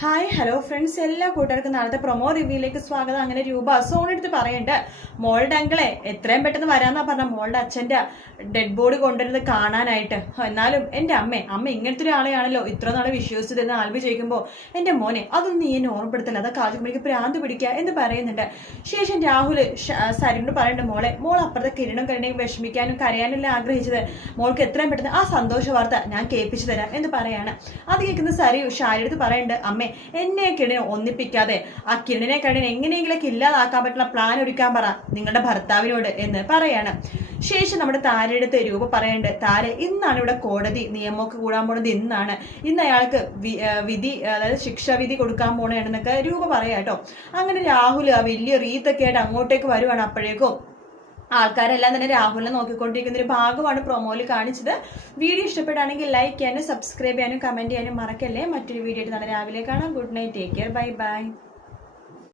Hi hello friends എല്ലാ കൂട്ടുകാർക്കും നാളത്തെ പ്രൊമോ റിവ്യൂയിലേക്ക് സ്വാഗതം. അങ്ങനെ രൂപ സോൺ എടുത്ത് പറയണ്ട്. മോളുടെ അങ്കിളെ എത്രയും പെട്ടെന്ന് വരാന്നാ പറഞ്ഞ മോളുടെ അച്ഛന്റെ ഡെഡ് ബോഡി കൊണ്ടുവരുന്നത് കാണാനായിട്ട്. എന്നാലും എന്റെ അമ്മേ അമ്മ ഇങ്ങനത്തെ ഒരാളെയാണല്ലോ ഇത്ര നാളെ വിശ്വസിച്ചിരുന്ന ആൽബി ചോദിക്കുമ്പോൾ എന്റെ മോനെ അതൊന്നും നീ എന്നെ ഓർമ്മപ്പെടുത്തില്ല അതൊക്കെ ആദ്യം പ്രാന്ത് പിടിക്കുക എന്ന് പറയുന്നുണ്ട്. ശേഷം രാഹുൽ സരിനോട് പറയുന്നുണ്ട് മോളെ മോൾ അപ്പുറത്തെ കിരണം കരുണയും വിഷമിക്കാനും കരയാനല്ലേ ആഗ്രഹിച്ചത്? മോൾക്ക് എത്രയും പെട്ടെന്ന് ആ സന്തോഷ വാർത്ത ഞാൻ കേൾപ്പിച്ചു തരാം എന്ന് പറയാണ്. അത് കേൾക്കുന്ന സരിയു ഷാരിടുത്ത് പറയുന്നുണ്ട് അമ്മേ എന്നെ ഒന്നിപ്പിക്കാതെ. ആ കിരണിനെ കിരണിനെ എങ്ങനെയെങ്കിലൊക്കെ ഇല്ലാതാക്കാൻ പറ്റുന്ന പ്ലാൻ ഒരുക്കാൻ പറ. നിങ്ങളുടെ ഭർത്താവിനോട് എന്ന് പറയാണ്. ശേഷം നമ്മുടെ താരയെടുത്ത് രൂപ പറയേണ്ടത് താര ഇന്നാണ് ഇവിടെ കോടതി നിയമമൊക്കെ കൂടാൻ പോണത് ഇന്നാണ്. ഇന്ന് അയാൾക്ക് വിധി അതായത് ശിക്ഷാവിധി കൊടുക്കാൻ പോണെന്നൊക്കെ രൂപ പറയാട്ടോ അങ്ങനെ രാഹുൽ ആ വലിയ റീത്തൊക്കെ ആയിട്ട് അങ്ങോട്ടേക്ക് വരുവാണ് അപ്പോഴേക്കും. ആൾക്കാരെല്ലാം തന്നെ രാഹുലിനെ നോക്കിക്കൊണ്ടിരിക്കുന്ന ഒരു ഭാഗമാണ് പ്രൊമോയിൽ കാണിച്ചത്. വീഡിയോ ഇഷ്ടപ്പെടുകയാണെങ്കിൽ ലൈക്ക് ചെയ്യാനും സബ്സ്ക്രൈബ് ചെയ്യാനും കമന്റ് ചെയ്യാനും മറക്കല്ലേ? മറ്റൊരു വീഡിയോ ആയിട്ട് നാളെ രാവിലെ കാണാം. Good night take care bye bye